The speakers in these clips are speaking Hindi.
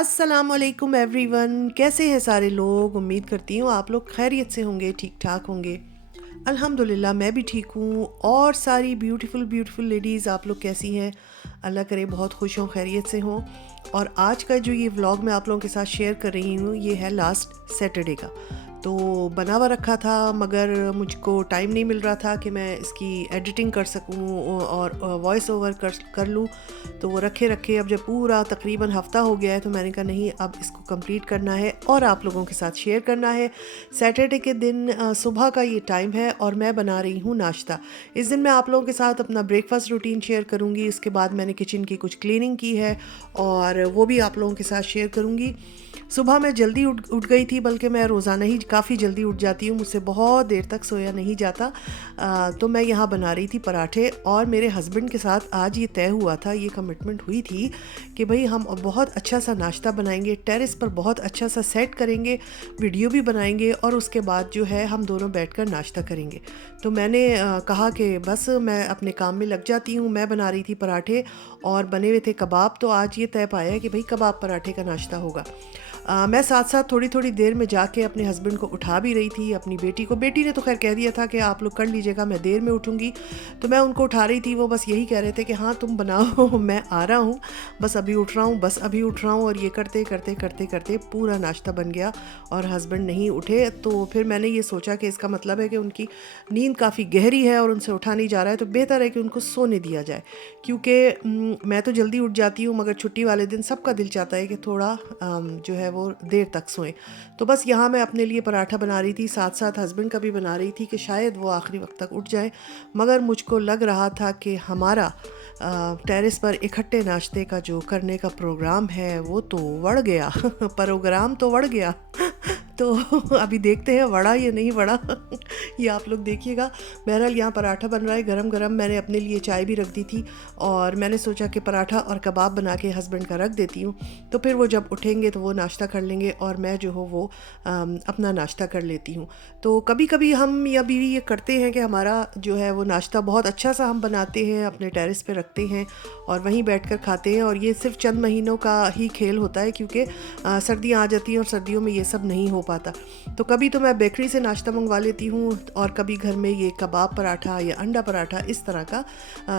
अस्सलामुअलैकुम एवरीवन, कैसे हैं सारे लोग। उम्मीद करती हूँ आप लोग खैरियत से होंगे, ठीक ठाक होंगे। अल्हम्दुलिल्लाह मैं भी ठीक हूँ। और सारी ब्यूटीफुल ब्यूटीफुल लेडीज़ आप लोग कैसी हैं। अल्लाह करे बहुत खुश हों, खैरियत से हों। और आज का जो ये व्लॉग मैं आप लोगों के साथ शेयर कर रही हूँ, ये है लास्ट सैटरडे का। तो बना हुआ रखा था, मगर मुझको टाइम नहीं मिल रहा था कि मैं इसकी एडिटिंग कर सकूं और वॉइस ओवर कर लूं। तो वो रखे रखे अब जब पूरा तकरीबन हफ़्ता हो गया है, तो मैंने कहा नहीं, अब इसको कंप्लीट करना है और आप लोगों के साथ शेयर करना है। सैटरडे के दिन सुबह का ये टाइम है और मैं बना रही हूँ नाश्ता। इस दिन मैं आप लोगों के साथ अपना ब्रेकफास्ट रूटीन शेयर करूँगी। इसके बाद मैंने किचन की कुछ क्लीनिंग की है और वो भी आप लोगों के साथ शेयर करूँगी। सुबह मैं जल्दी उठ गई थी, बल्कि मैं रोज़ाना ही काफ़ी जल्दी उठ जाती हूँ, मुझसे बहुत देर तक सोया नहीं जाता। तो मैं यहाँ बना रही थी पराठे और मेरे हस्बैंड के साथ आज ये तय हुआ था, ये कमिटमेंट हुई थी कि भाई हम बहुत अच्छा सा नाश्ता बनाएंगे, टेरेस पर बहुत अच्छा सा सेट करेंगे, वीडियो भी बनाएंगे और उसके बाद जो है हम दोनों बैठकर नाश्ता करेंगे। तो मैंने कहा कि बस मैं अपने काम में लग जाती हूँ। मैं बना रही थी पराठे और बने हुए थे कबाब, तो आज ये तय पाया है कि भाई कबाब पराठे का नाश्ता होगा। मैं साथ साथ थोड़ी थोड़ी देर में जाके अपने हस्बैंड को उठा भी रही थी, अपनी बेटी को। बेटी ने तो खैर कह दिया था कि आप लोग कर लीजिएगा, मैं देर में उठूँगी। तो मैं उनको उठा रही थी, वो बस यही कह रहे थे कि हाँ तुम बनाओ मैं आ रहा हूँ, बस अभी उठ रहा हूँ, बस अभी उठ रहा हूँ। और ये करते करते करते करते पूरा नाश्ता बन गया और हस्बैंड नहीं उठे। तो फिर मैंने ये सोचा कि इसका मतलब है कि उनकी नींद काफ़ी गहरी है और उनसे उठा नहीं जा रहा है, तो बेहतर है कि उनको सोने दिया जाए। क्योंकि मैं तो जल्दी उठ जाती हूँ, मगर छुट्टी वाले दिन सबका दिल चाहता है कि थोड़ा जो है वो देर तक सोएं। तो बस यहाँ मैं अपने लिए पराठा बना रही थी, साथ साथ हस्बैंड का भी बना रही थी कि शायद वो आखिरी वक्त तक उठ जाए। मगर मुझको लग रहा था कि हमारा टेरेस पर इकट्ठे नाश्ते का जो करने का प्रोग्राम है वो तो बढ़ गया प्रोग्राम तो बढ़ गया तो अभी देखते हैं वड़ा या नहीं वड़ा ये आप लोग देखिएगा। बहरहाल यहाँ पराठा बन रहा है गरम गरम। मैंने अपने लिए चाय भी रख दी थी और मैंने सोचा कि पराठा और कबाब बना के हस्बैंड का रख देती हूँ, तो फिर वो जब उठेंगे तो वो नाश्ता कर लेंगे और मैं जो हो वो अपना नाश्ता कर लेती हूँ। तो कभी कभी हम या बीवी ये करते हैं कि हमारा जो है वो नाश्ता बहुत अच्छा सा हम बनाते हैं, अपने टेरेस पे रखते हैं और वहीं बैठकर खाते हैं। और ये सिर्फ चंद महीनों का ही खेल होता है, क्योंकि सर्दियाँ आ जाती हैं और सर्दियों में ये सब नहीं हो पाता। तो कभी तो मैं बेकरी से नाश्ता मंगवा लेती हूँ और कभी घर में ये कबाब पराठा या अंडा पराठा, इस तरह का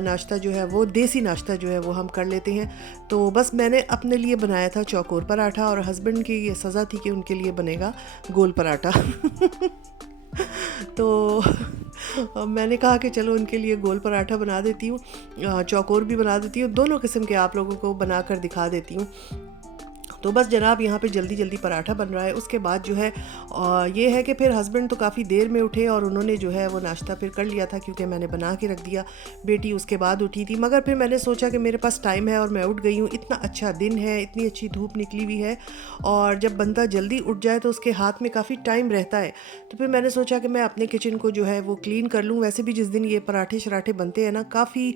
नाश्ता जो है वो देसी नाश्ता जो है वो हम कर लेते हैं। तो बस मैंने अपने लिए बनाया था चौकोर पराठा और हस्बैंड की ये सज़ा थी कि उनके लिए बनेगा गोल पराठा तो मैंने कहा कि चलो उनके लिए गोल पराठा बना देती हूँ, चौकोर भी बना देती हूँ, दोनों किस्म के आप लोगों को बना कर दिखा देती हूँ। तो बस जनाब यहाँ पे जल्दी जल्दी पराठा बन रहा है। उसके बाद जो है ये है कि फिर हस्बैंड तो काफ़ी देर में उठे और उन्होंने जो है वो नाश्ता फिर कर लिया था, क्योंकि मैंने बना के रख दिया। बेटी उसके बाद उठी थी, मगर फिर मैंने सोचा कि मेरे पास टाइम है और मैं उठ गई हूँ, इतना अच्छा दिन है, इतनी अच्छी धूप निकली हुई है और जब बंदा जल्दी उठ जाए तो उसके हाथ में काफ़ी टाइम रहता है। तो फिर मैंने सोचा कि मैं अपने किचन को जो है वो क्लीन कर लूँ। वैसे भी जिस दिन ये पराठे शराठे बनते हैं ना, काफ़ी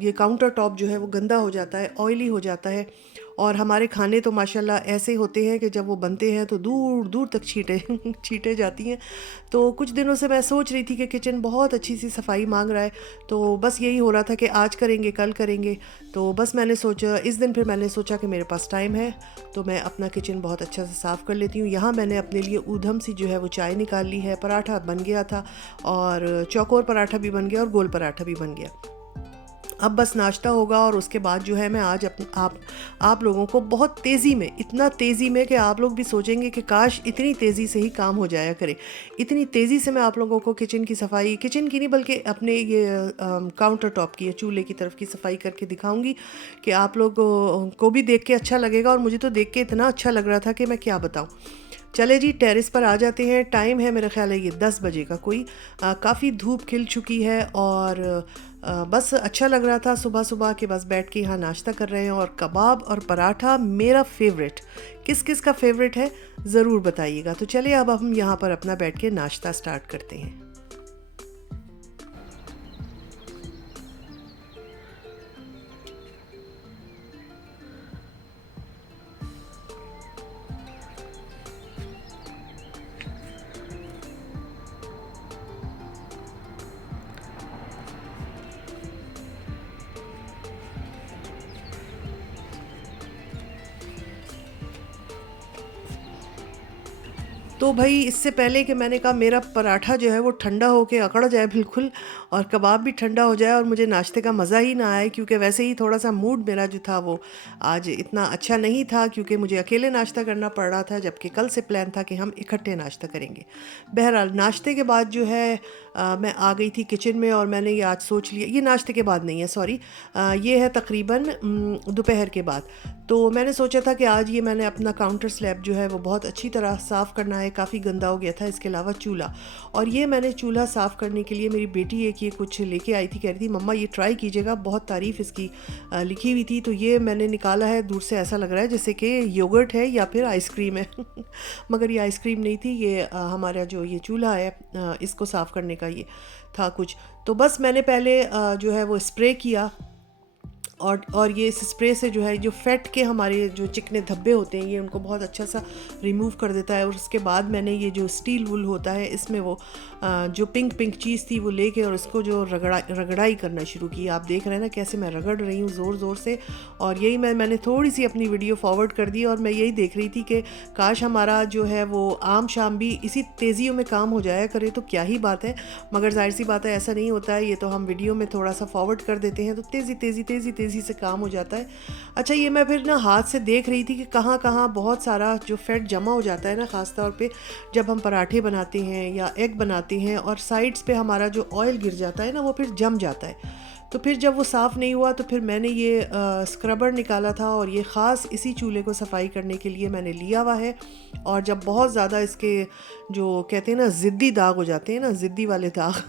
ये काउंटर टॉप जो है वो गंदा हो जाता है, ऑयली हो जाता है। और हमारे खाने तो माशाल्लाह ऐसे होते हैं कि जब वो बनते हैं तो दूर दूर तक छींटे जाती हैं। तो कुछ दिनों से मैं सोच रही थी कि किचन बहुत अच्छी सी सफाई मांग रहा है, तो बस यही हो रहा था कि आज करेंगे कल करेंगे। तो बस मैंने सोचा इस दिन, फिर मैंने सोचा कि मेरे पास टाइम है तो मैं अपना किचन बहुत अच्छा से साफ़ कर लेती हूँ। यहाँ मैंने अपने लिए ऊधम सी जो है वो चाय निकाल ली है, पराठा बन गया था और चौकोर पराठा भी बन गया और गोल पराठा भी बन गया। अब बस नाश्ता होगा और उसके बाद जो है मैं आज आप लोगों को बहुत तेज़ी में, इतना तेज़ी में कि आप लोग भी सोचेंगे कि काश इतनी तेज़ी से ही काम हो जाया करे। इतनी तेज़ी से मैं आप लोगों को किचन की सफाई, किचन की नहीं बल्कि अपने ये काउंटर टॉप की, चूल्हे की तरफ की सफाई करके दिखाऊंगी कि आप लोग को भी देख के अच्छा लगेगा। और मुझे तो देख के इतना अच्छा लग रहा था कि मैं क्या बताऊँ। चले जी टेरेस पर आ जाते हैं। टाइम है मेरा ख्याल है ये 10 बजे का कोई। काफ़ी धूप खिल चुकी है और बस अच्छा लग रहा था सुबह सुबह कि बस बैठ के यहाँ नाश्ता कर रहे हैं। और कबाब और पराठा मेरा फेवरेट, किस किस का फेवरेट है ज़रूर बताइएगा। तो चलिए अब हम यहाँ पर अपना बैठ के नाश्ता स्टार्ट करते हैं। तो भाई इससे पहले कि मैंने कहा मेरा पराठा जो है वो ठंडा होके अकड़ जाए बिल्कुल, और कबाब भी ठंडा हो जाए और मुझे नाश्ते का मज़ा ही ना आए, क्योंकि वैसे ही थोड़ा सा मूड मेरा जो था वो आज इतना अच्छा नहीं था, क्योंकि मुझे अकेले नाश्ता करना पड़ रहा था, जबकि कल से प्लान था कि हम इकट्ठे नाश्ता करेंगे। बहरहाल नाश्ते के बाद जो है मैं आ गई थी किचन में, और मैंने ये आज सोच लिया, ये नाश्ते के बाद नहीं है सॉरी, ये है तकरीबन दोपहर के बाद। तो मैंने सोचा था कि आज ये मैंने अपना काउंटर स्लैब जो है वो बहुत अच्छी तरह साफ़ करना है, काफ़ी गंदा हो गया था। इसके अलावा चूल्हा, और ये मैंने चूल्हा साफ़ करने के लिए मेरी बेटी एक ये कुछ लेके आई थी, कह रही थी मम्मा ये ट्राई कीजिएगा, बहुत तारीफ़ इसकी लिखी हुई थी। तो ये मैंने निकाला है, दूर से ऐसा लग रहा है जैसे कि योगर्ट है या फिर आइसक्रीम है मगर ये आइसक्रीम नहीं थी, ये हमारा जो ये चूल्हा है इसको साफ़ करने का ये था कुछ। तो बस मैंने पहले जो है वो स्प्रे किया, और ये इस स्प्रे से जो है जो फैट के हमारे जो चिकने धब्बे होते हैं ये उनको बहुत अच्छा सा रिमूव कर देता है। और उसके बाद मैंने ये जो स्टील वुल होता है इसमें वो जो पिंक पिंक चीज़ थी वो लेके और इसको जो रगड़ाई करना शुरू की। आप देख रहे हैं ना कैसे मैं रगड़ रही हूँ ज़ोर ज़ोर से। और यही मैंने थोड़ी सी अपनी वीडियो फॉरवर्ड कर दी, और मैं यही देख रही थी कि काश हमारा जो है वो आम शाम भी इसी तेज़ियों में काम हो जाया करे तो क्या ही बात है। मगर जाहिर सी बात है ऐसा नहीं होता है, ये तो हम वीडियो में थोड़ा सा फॉरवर्ड कर देते हैं तो तेज़ी से काम हो जाता है। अच्छा, ये मैं फिर ना हाथ से देख रही थी कि कहाँ कहाँ बहुत सारा जो फैट जमा हो जाता है ना, ख़ास तौर पे जब हम पराठे बनाते हैं या एग बनाते हैं और साइड्स पे हमारा जो ऑयल गिर जाता है ना वो फिर जम जाता है। तो फिर जब वो साफ़ नहीं हुआ तो फिर मैंने ये स्क्रबर निकाला था, और ये ख़ास इसी चूल्हे को सफाई करने के लिए मैंने लिया हुआ है। और जब बहुत ज़्यादा इसके जो कहते हैं ना ज़िद्दी दाग हो जाते हैं ना, ज़िद्दी वाले दाग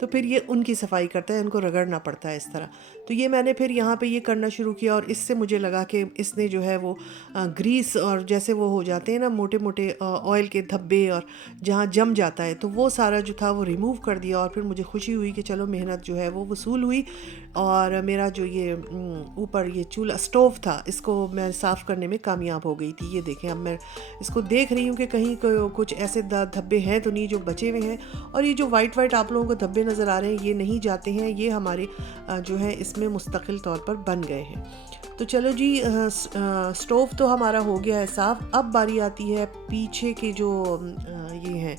तो फिर ये उनकी सफाई करता है, उनको रगड़ना पड़ता है इस तरह। तो ये मैंने फिर यहाँ पे ये करना शुरू किया, और इससे मुझे लगा कि इसने जो है वो ग्रीस और जैसे वो हो जाते हैं ना मोटे मोटे ऑयल के धब्बे और जहाँ जम जाता है तो वो सारा जो था वो रिमूव कर दिया। और फिर मुझे खुशी हुई कि चलो मेहनत जो है वो वसूल हुई। और मेरा जो ये ऊपर ये चूल्हा स्टोव था इसको मैं साफ़ करने में कामयाब हो गई थी। ये देखें, अब मैं इसको देख रही हूँ कि कहीं कुछ ऐसे धब्बे हैं तो नहीं जो बचे हुए हैं। और ये जो वाइट वाइट आप लोगों को धब्बे नज़र आ रहे हैं ये नहीं जाते हैं, ये हमारे जो है इसमें मुस्तकिल तौर पर बन गए हैं। तो चलो जी, स्टोव तो हमारा हो गया है साफ़। अब बारी आती है पीछे के जो ये हैं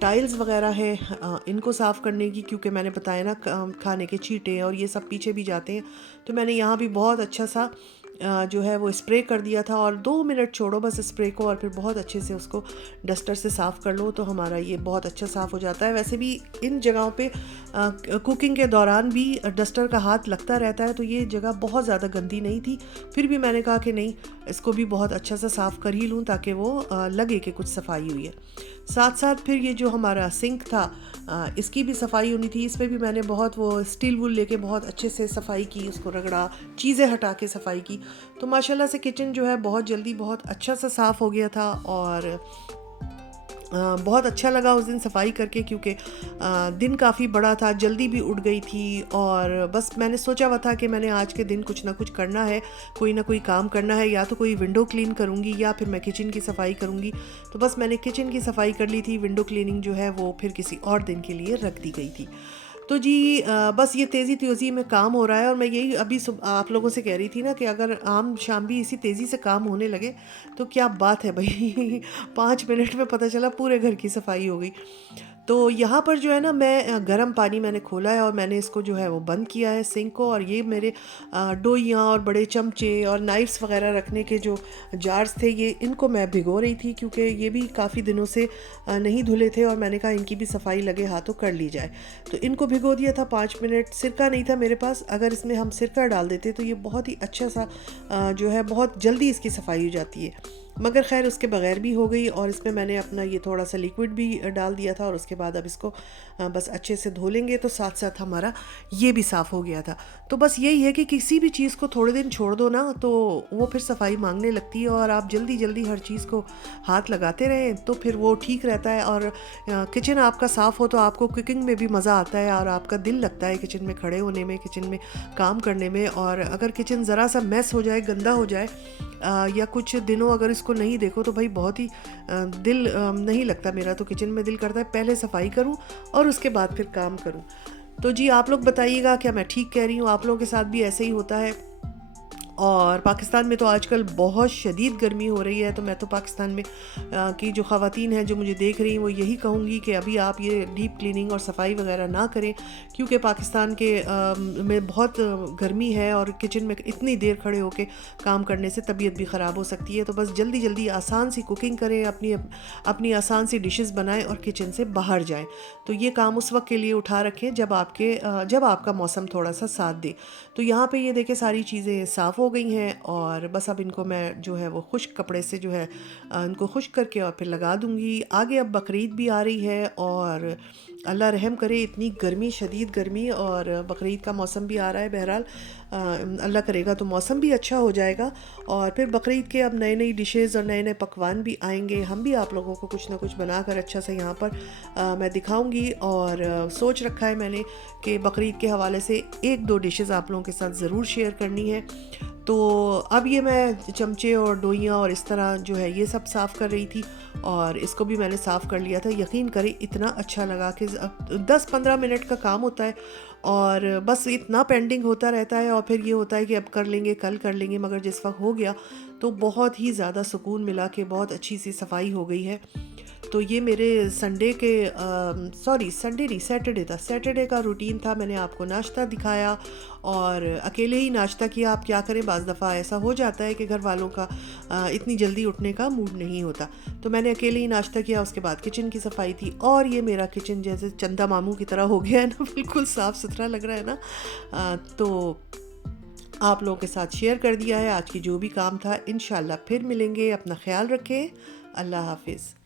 टाइल्स वगैरह है इनको साफ़ करने की, क्योंकि मैंने बताया ना खाने के छींटे और ये सब पीछे भी जाते हैं। तो मैंने यहाँ भी बहुत अच्छा सा जो है वो स्प्रे कर दिया था, और 2 मिनट छोड़ो बस स्प्रे को, और फिर बहुत अच्छे से उसको डस्टर से साफ़ कर लो तो हमारा ये बहुत अच्छा साफ़ हो जाता है। वैसे भी इन जगहों पे कुकिंग के दौरान भी डस्टर का हाथ लगता रहता है, तो ये जगह बहुत ज़्यादा गंदी नहीं थी। फिर भी मैंने कहा कि नहीं, इसको भी बहुत अच्छा सा साफ़ कर ही लूँ ताकि वो लगे कि कुछ सफाई हुई है। साथ साथ फिर ये जो हमारा सिंक था इसकी भी सफाई होनी थी। इस पर भी मैंने बहुत वो स्टील वुल लेके बहुत अच्छे से सफाई की, उसको रगड़ा, चीज़ें हटा के सफाई की। तो माशाल्लाह से किचन जो है बहुत जल्दी बहुत अच्छा सा साफ़ हो गया था। और बहुत अच्छा लगा उस दिन सफाई करके, क्योंकि दिन काफ़ी बड़ा था, जल्दी भी उठ गई थी। और बस मैंने सोचा हुआ था कि मैंने आज के दिन कुछ ना कुछ करना है, कोई ना कोई काम करना है, या तो कोई विंडो क्लीन करूँगी या फिर मैं किचन की सफाई करूँगी। तो बस मैंने किचन की सफाई कर ली थी, विंडो क्लीनिंग जो है वो फिर किसी और दिन के लिए रख दी गई थी। तो जी बस ये तेज़ी में काम हो रहा है। और मैं यही अभी आप लोगों से कह रही थी ना कि अगर आम शाम भी इसी तेज़ी से काम होने लगे तो क्या बात है भाई 5 मिनट में पता चला पूरे घर की सफाई हो गई। तो यहाँ पर जो है ना, मैं गर्म पानी मैंने खोला है और मैंने इसको जो है वो बंद किया है सिंक को। और ये मेरे डोइयाँ और बड़े चमचे और नाइफ्स वगैरह रखने के जो जार्स थे ये इनको मैं भिगो रही थी, क्योंकि ये भी काफ़ी दिनों से नहीं धुले थे और मैंने कहा इनकी भी सफाई लगे हाथों कर ली जाए। तो इनको भिगो दिया था 5 मिनट। सिरका नहीं था मेरे पास, अगर इसमें हम सिरका डाल देते तो ये बहुत ही अच्छा सा जो है बहुत जल्दी इसकी सफाई हो जाती है। मगर खैर उसके बगैर भी हो गई। और इसमें मैंने अपना ये थोड़ा सा लिक्विड भी डाल दिया था, और उसके बाद अब इसको बस अच्छे से धो लेंगे तो साथ साथ हमारा ये भी साफ़ हो गया था। तो बस यही है कि किसी भी चीज़ को थोड़े दिन छोड़ दो ना तो वो फिर सफाई मांगने लगती है, और आप जल्दी जल्दी हर चीज़ को हाथ लगाते रहें तो फिर वो ठीक रहता है। और किचन आपका साफ़ हो तो आपको कुकिंग में भी मज़ा आता है और आपका दिल लगता है किचन में खड़े होने में, किचन में काम करने में। और अगर किचन ज़रा सा मैस हो जाए, गंदा हो जाए या कुछ दिनों अगर इसको नहीं देखो तो भाई बहुत ही दिल नहीं लगता मेरा। तो किचन में दिल करता है पहले सफाई करूं और उसके बाद फिर काम करूं। तो जी आप लोग बताइएगा क्या मैं ठीक कह रही हूँ, आप लोगों के साथ भी ऐसे ही होता है? और पाकिस्तान में तो आजकल बहुत शदीद गर्मी हो रही है, तो मैं तो पाकिस्तान में की जो ख़वातीन हैं जो मुझे देख रही हैं वो यही कहूँगी कि अभी आप ये डीप क्लीनिंग और सफाई वगैरह ना करें, क्योंकि पाकिस्तान के में बहुत गर्मी है और किचन में इतनी देर खड़े होकर काम करने से तबीयत भी ख़राब हो सकती है। तो बस जल्दी जल्दी आसान सी कुकिंग करें, अपनी आसान सी डिशेस बनाएं और किचन से बाहर जाएं। तो ये काम उस वक्त के लिए उठा रखें जब आपका मौसम थोड़ा सा साथ दे। तो यहाँ पे ये देखें सारी चीज़ें साफ़ हो गई हैं और बस अब इनको मैं जो है वो खुश्क कपड़े से जो है इनको खुश्क करके और फिर लगा दूँगी। आगे अब बकरीद भी आ रही है और अल्लाह रहम करे, इतनी गर्मी, शदीद गर्मी, और बकरीद का मौसम भी आ रहा है। बहरहाल अल्लाह करेगा तो मौसम भी अच्छा हो जाएगा और फिर बकरीद के अब नई नई डिशेज़ और नए नए पकवान भी आएंगे। हम भी आप लोगों को कुछ ना कुछ बनाकर अच्छा सा यहाँ पर मैं दिखाऊंगी। और सोच रखा है मैंने कि बकरीद के हवाले से एक दो डिशेज़ आप लोगों के साथ ज़रूर शेयर करनी है। तो अब ये मैं चमचे और डोइयाँ और इस तरह जो है ये सब साफ़ कर रही थी और इसको भी मैंने साफ़ कर लिया था। यकीन करें इतना अच्छा लगा कि 10-15 मिनट का काम होता है और बस इतना पेंडिंग होता रहता है और फिर ये होता है कि अब कर लेंगे, कल कर लेंगे, मगर जिस वक्त हो गया तो बहुत ही ज़्यादा सुकून मिला कि बहुत अच्छी सी सफाई हो गई है। तो ये मेरे संडे के संडे नहीं, सैटरडे का रूटीन था। मैंने आपको नाश्ता दिखाया और अकेले ही नाश्ता किया। आप क्या करें, बाज़ दफ़ा ऐसा हो जाता है कि घर वालों का इतनी जल्दी उठने का मूड नहीं होता, तो मैंने अकेले ही नाश्ता किया। उसके बाद किचन की सफाई थी और ये मेरा किचन जैसे चंदा मामू की तरह हो गया है ना, बिल्कुल साफ़ सुथरा लग रहा है ना। तो आप लोगों के साथ शेयर कर दिया है आज की जो भी काम था। इंशाल्लाह फिर मिलेंगे। अपना ख्याल रखें। अल्लाह हाफिज़।